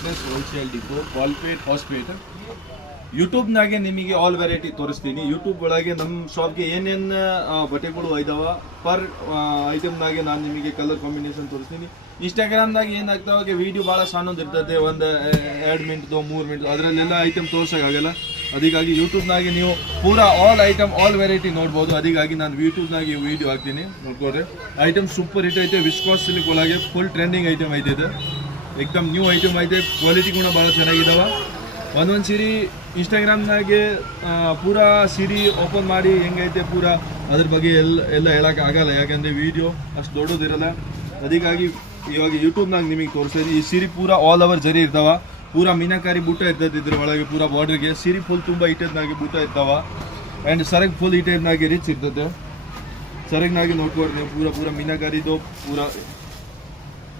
Plus wholesale depot ಬಾಲ್ಪೇಟ್ Hospet ಯೂಟ್ಯೂಬ್ನಾಗೆ ನಿಮಗೆ all variety ತೋರಿಸ್ತೀನಿ. YouTube ಒಳಗೆ ನಮ್ಮ ಶಾಪ್ಗೆ ಏನೇನು ಬಟ್ಟೆಗಳು ಇದಾವ ಪರ್ ಐಟಮ್ನಾಗೆ ನಾನು ನಿಮಗೆ ಕಲರ್ ಕಾಂಬಿನೇಷನ್ ತೋರಿಸ್ತೀನಿ. ಇನ್ಸ್ಟಾಗ್ರಾಮ್ನಾಗ ಏನಾಗ್ತಾವಾಗ ವಿಡಿಯೋ ಭಾಳ ಸಣ್ಣದು ಇರ್ತದೆ, ಒಂದು 2 ಮಿನಿಟ್ದು 3 ಮಿನಿಟ್, ಅದರಲ್ಲೆಲ್ಲ ಐಟಮ್ ತೋರ್ಸೋಕ್ಕಾಗಲ್ಲ. ಅದಕ್ಕಾಗಿ ಯೂಟ್ಯೂಬ್ನಾಗೆ ನೀವು ಪೂರಾ ಆಲ್ ಐಟಮ್ ಆಲ್ ವೆರೈಟಿ ನೋಡ್ಬೋದು. ಅದಕ್ಕಾಗಿ ನಾನು ಯೂಟ್ಯೂಬ್ನಾಗೆ ವಿಡಿಯೋ ಹಾಕ್ತೀನಿ, ನೋಡ್ಕೊಡ್ರಿ. ಐಟಮ್ ಸೂಪರ್ ಹಿಟ್ ಐತೆ, ವಿಸ್ಕಾಸ್ ಸಿಲ್ಕ್ ಒಳಗೆ ಫುಲ್ ಟ್ರೆಂಡಿಂಗ್ ಐಟಮ್ ಐತೆ ಇದು. ಏಕದಮ್ ನ್ಯೂ ಐಟಮ್ ಐತೆ, ಕ್ವಾಲಿಟಿ ಕೂಡ ಭಾಳ ಚೆನ್ನಾಗಿದ್ದಾವೆ. ಒಂದೊಂದು ಸೀರೆ ಇನ್ಸ್ಟಾಗ್ರಾಮ್ನಾಗೆ ಪೂರಾ ಸೀರೆ ಓಪನ್ ಮಾಡಿ ಹೆಂಗೈತೆ ಪೂರಾ ಅದ್ರ ಬಗ್ಗೆ ಎಲ್ಲ ಹೇಳೋಕೆ ಆಗಲ್ಲ, ಯಾಕಂದರೆ ವೀಡಿಯೋ ಅಷ್ಟು ದೊಡ್ಡದಿರಲ್ಲ. ಅದಕ್ಕಾಗಿ ಇವಾಗ ಯೂಟ್ಯೂಬ್ನಾಗ ನಿಮಗೆ ತೋರಿಸ್ತೀನಿ. ಈ ಸೀರೆ ಪೂರಾ ಆಲ್ ಓವರ್ ಜರಿ ಇರ್ತಾವ, ಪೂರಾ ಮೀನಾಕಾರಿ ಬೂಟ ಇರ್ತದೆ ಇದ್ರ ಒಳಗೆ, ಪೂರಾ ಬಾರ್ಡ್ರಿಗೆ ಸೀರೆ ಫುಲ್ ತುಂಬ ಈ ಟೈಪ್ನಾಗೆ ಬೂಟ ಇರ್ತಾವ. ಆ್ಯಂಡ್ ಸರಗ್ ಫುಲ್ ಈ ಟೈಪ್ನಾಗೆ ರಿಚ್ ಇರ್ತದೆ. ಸರಗ್ನಾಗೆ ನೋಡ್ಕೊಡ್ರಿ ನೀವು, ಪೂರಾ ಮೀನಾಕಾರಿದು ಪೂರಾ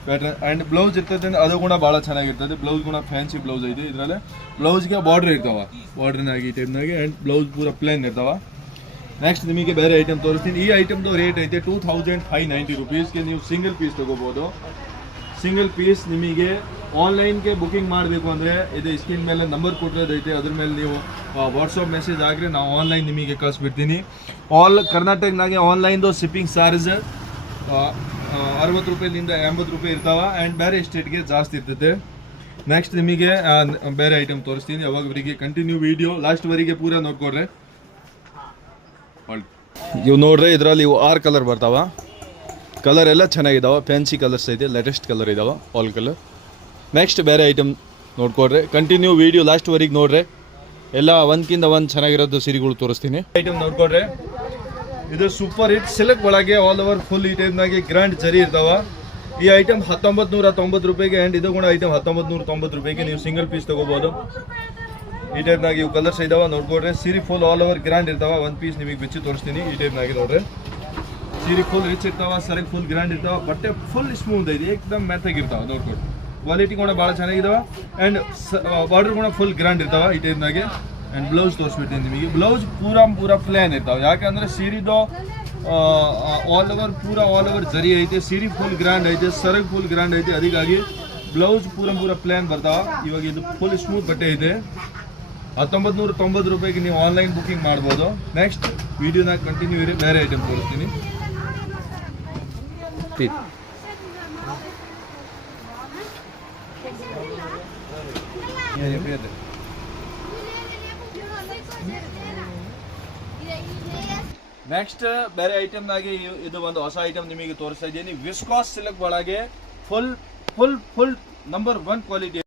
ಪ್ಯಾಟ್ರನ್. ಆ್ಯಂಡ್ ಬ್ಲೌಸ್ ಇರ್ತದೆ, ಅದು ಕೂಡ ಭಾಳ ಚೆನ್ನಾಗಿರ್ತದೆ. ಬ್ಲೌಸ್ ಕೂಡ ಫ್ಯಾನ್ಸಿ ಬ್ಲೌಸ್ ಐತೆ. ಇದರಲ್ಲಿ ಬ್ಲೌಸ್ಗೆ ಬಾರ್ಡ್ರ್ ಇರ್ತಾವ, ಬಾರ್ಡ್ರ್ನಾಗಿ ಈ ಟೈಪ್ನಾಗೆ. ಆ್ಯಂಡ್ ಬ್ಲೌಸ್ ಪೂರಾ ಪ್ಲೇನ್ ಇರ್ತಾವ. ನೆಕ್ಸ್ಟ್ ನಿಮಗೆ ಬೇರೆ ಐಟಮ್ ತೋರಿಸ್ತೀನಿ. ಈ ಐಟಮ್ದು ರೇಟ್ ಐತೆ 2590 ರುಪೀಸ್ಗೆ ನೀವು ಸಿಂಗಲ್ ಪೀಸ್ ತೊಗೋಬೋದು. ಸಿಂಗಲ್ ಪೀಸ್ ನಿಮಗೆ ಆನ್ಲೈನ್ಗೆ ಬುಕ್ಕಿಂಗ್ ಮಾಡಬೇಕು ಅಂದರೆ ಇದು ಸ್ಕ್ರೀನ್ ಮೇಲೆ ನಂಬರ್ ಕೊಟ್ಟಿರೋದೈತೆ, ಅದ್ರ ಮೇಲೆ ನೀವು ವಾಟ್ಸಪ್ ಮೆಸೇಜ್ ಆಗಿದ್ರೆ ನಾವು ಆನ್ಲೈನ್ ನಿಮಗೆ ಕಳಿಸ್ಬಿಡ್ತೀನಿ. ಆಲ್ ಕರ್ನಾಟಕನಾಗೆ ಆನ್ಲೈನ್ದು ಶಿಪ್ಪಿಂಗ್ ಚಾರ್ಜ್ 60 ರೂಪಾಯಿಲಿಂದ 80 ರೂಪಾಯಿ ಇರ್ತಾವ. ಆ್ಯಂಡ್ ಬೇರೆ ಸ್ಟೇಟ್ಗೆ ಜಾಸ್ತಿ ಇರ್ತದೆ. ನೆಕ್ಸ್ಟ್ ನಿಮಗೆ ಬೇರೆ ಐಟಮ್ ತೋರಿಸ್ತೀನಿ. ಅವಾಗವರಿಗೆ ಕಂಟಿನ್ಯೂ ವಿಡಿಯೋ ಲಾಸ್ಟ್ವರೆಗೆ ಪೂರಾ ನೋಡ್ಕೊಡ್ರೆ. ಇವು ನೋಡ್ರಿ, ಇದರಲ್ಲಿ ಇವು 6 ಕಲರ್ ಬರ್ತಾವ. ಕಲರ್ ಎಲ್ಲ ಚೆನ್ನಾಗಿದ್ದಾವೆ, ಫ್ಯಾನ್ಸಿ ಕಲರ್ಸ್ ಐತೆ, ಲೇಟೆಸ್ಟ್ ಕಲರ್ ಇದಾವೆ, ಆಲ್ ಕಲರ್. ನೆಕ್ಸ್ಟ್ ಬೇರೆ ಐಟಮ್ ನೋಡ್ಕೊಡ್ರಿ, ಕಂಟಿನ್ಯೂ ವಿಡಿಯೋ ಲಾಸ್ಟ್ವರೆಗೆ ನೋಡ್ರಿ. ಎಲ್ಲ ಒಂದ್ಕಿಂತ ಒಂದು ಚೆನ್ನಾಗಿರೋದು ಸೀರೆಗಳು ತೋರಿಸ್ತೀನಿ. ಐಟಮ್ ನೋಡ್ಕೊಡ್ರಿ, ಇದು ಸೂಪರ್ ಹಿಟ್ ಸಿಲ್ಕ್ ಒಳಗೆ ಆಲ್ ಓವರ್ ಫುಲ್ ಈ ಟೈಪ್ನಾಗೆ ಗ್ರ್ಯಾಂಡ್ ಜರಿ ಇರ್ತಾವ. ಈ ಐಟಮ್ 1990 ರೂಪಾಯಿಗೆ. ಆ್ಯಂಡ್ ಇದು ಕೂಡ ಐಟಮ್ 1990 ರೂಪಾಯಿಗೆ ನೀವು ಸಿಂಗಲ್ ಪೀಸ್ ತೊಗೋಬೋದು. ಈ ಟೈಪ್ನಾಗೆ ಇವು ಕಲರ್ಸ್ ಇದಾವೆ, ನೋಡ್ಕೊಡ್ರಿ. ಸೀರೆ ಫುಲ್ ಆಲ್ ಓವರ್ ಗ್ರ್ಯಾಂಡ್ ಇರ್ತಾವ. ಒಂದು ಪೀಸ್ ನಿಮಗೆ ಬಿಚ್ಚಿ ತೋರಿಸ್ತೀನಿ. ಈ ಟೈಪ್ನಾಗೆ ನೋಡ್ರಿ, ಸೀರೆ ಫುಲ್ ರಿಚ್ ಇರ್ತಾವ, ಸರಿಗೆ ಫುಲ್ ಗ್ರ್ಯಾಂಡ್ ಇರ್ತಾವ, ಬಟ್ಟೆ ಫುಲ್ ಸ್ಮೂತ್ ಐತಿ, ಏಕದಮ್ ಮೆತ್ತಾಗಿರ್ತಾವ. ನೋಡ್ಕೊಡ್ರಿ, ಕ್ವಾಲಿಟಿ ಕೂಡ ಭಾಳ ಚೆನ್ನಾಗಿದಾವೆ. ಆ್ಯಂಡ್ ಬಾರ್ಡರ್ ಕೂಡ ಫುಲ್ ಗ್ರ್ಯಾಂಡ್ ಇರ್ತಾವ ಈ ಟೈಪ್ನಾಗೆ. ಆ್ಯಂಡ್ ಬ್ಲೌಸ್ ತೋರಿಸ್ಬಿಡ್ತೀನಿ ನಿಮಗೆ. ಬ್ಲೌಸ್ ಪೂರಾ ಪ್ಲೇನ್ ಇರ್ತಾವೆ, ಯಾಕಂದರೆ ಸೀರೆದು ಆಲ್ ಓವರ್ ಜರಿ ಐತೆ, ಸೀರೆ ಫುಲ್ ಗ್ರ್ಯಾಂಡ್ ಐತೆ, ಸರಗ್ ಫುಲ್ ಗ್ರ್ಯಾಂಡ್ ಐತೆ. ಅದಕ್ಕಾಗಿ ಬ್ಲೌಸ್ ಪೂರಾ ಪ್ಲೇನ್ ಬರ್ತಾವ. ಇವಾಗ ಇದು ಫುಲ್ ಸ್ಮೂತ್ ಬಟ್ಟೆ ಇದೆ. 1990 ರೂಪಾಯಿಗೆ ನೀವು ಆನ್ಲೈನ್ ಬುಕ್ಕಿಂಗ್ ಮಾಡ್ಬೋದು. ನೆಕ್ಸ್ಟ್ ವಿಡಿಯೋನಾಗ ಕಂಟಿನ್ಯೂ ಇರಿ, ಬೇರೆ ಐಟಮ್ ತೋರಿಸ್ತೀನಿ. ನೆಕ್ಸ್ಟ್ ಬೇರೆ ಐಟಮ್ನಾಗೆ ಇದು ಒಂದು ಹೊಸ ಐಟಮ್ ನಿಮಗೆ ತೋರಿಸ್ತಾ ಇದ್ದೀನಿ. ವಿಸ್ಕಾಸ್ ಸಿಲ್ಕ್ ಒಳಗೆ ಫುಲ್ ನಂಬರ್ 1 ಕ್ವಾಲಿಟಿ